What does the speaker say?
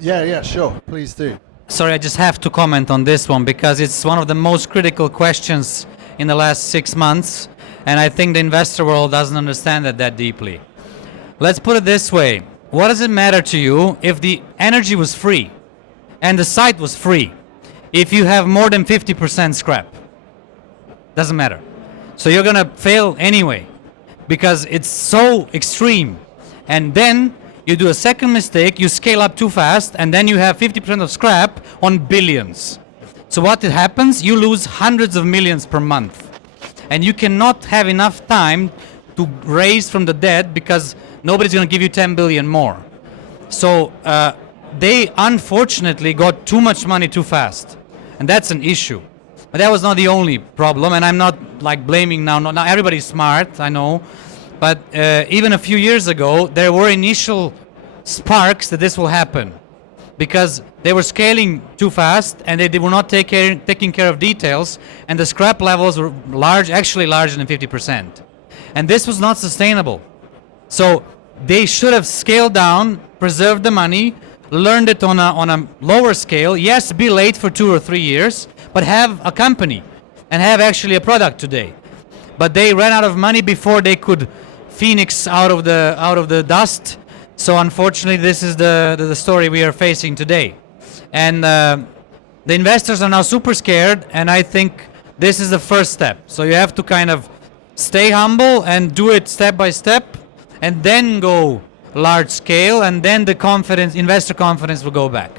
Yeah, sure. Please do. Sorry, I just have to comment on this one because it's one of the most critical questions in the last 6 months, and I think the investor world doesn't understand it that deeply. Let's put it this way. What does it matter to you if the energy was free and the site was free if you have more than 50% scrap? Doesn't matter. So you're going to fail anyway because it's so extreme. And then you do a second mistake, you scale up too fast, and then you have 50% of scrap on billions. So what happens? You lose hundreds of millions per month. And you cannot have enough time to raise from the dead because nobody's going to give you 10 billion more. So they unfortunately got too much money too fast. And that's an issue. But that was not the only problem, and I'm not like blaming now. Now everybody's smart, I know. But even a few years ago, there were initial sparks that this will happen because they were scaling too fast and they were not taking care of details, and the scrap levels were large, actually larger than 50%. And this was not sustainable. So they should have scaled down, preserved the money, learned it on a lower scale. Yes, be late for 2 or 3 years, but have a company and have actually a product today. But they ran out of money before they could phoenix out of the dust. So unfortunately, this is the story we are facing today. And the investors are now super scared, and I think this is the first step. So you have to kind of stay humble and do it step by step, and then go large scale, and then the investor confidence will go back.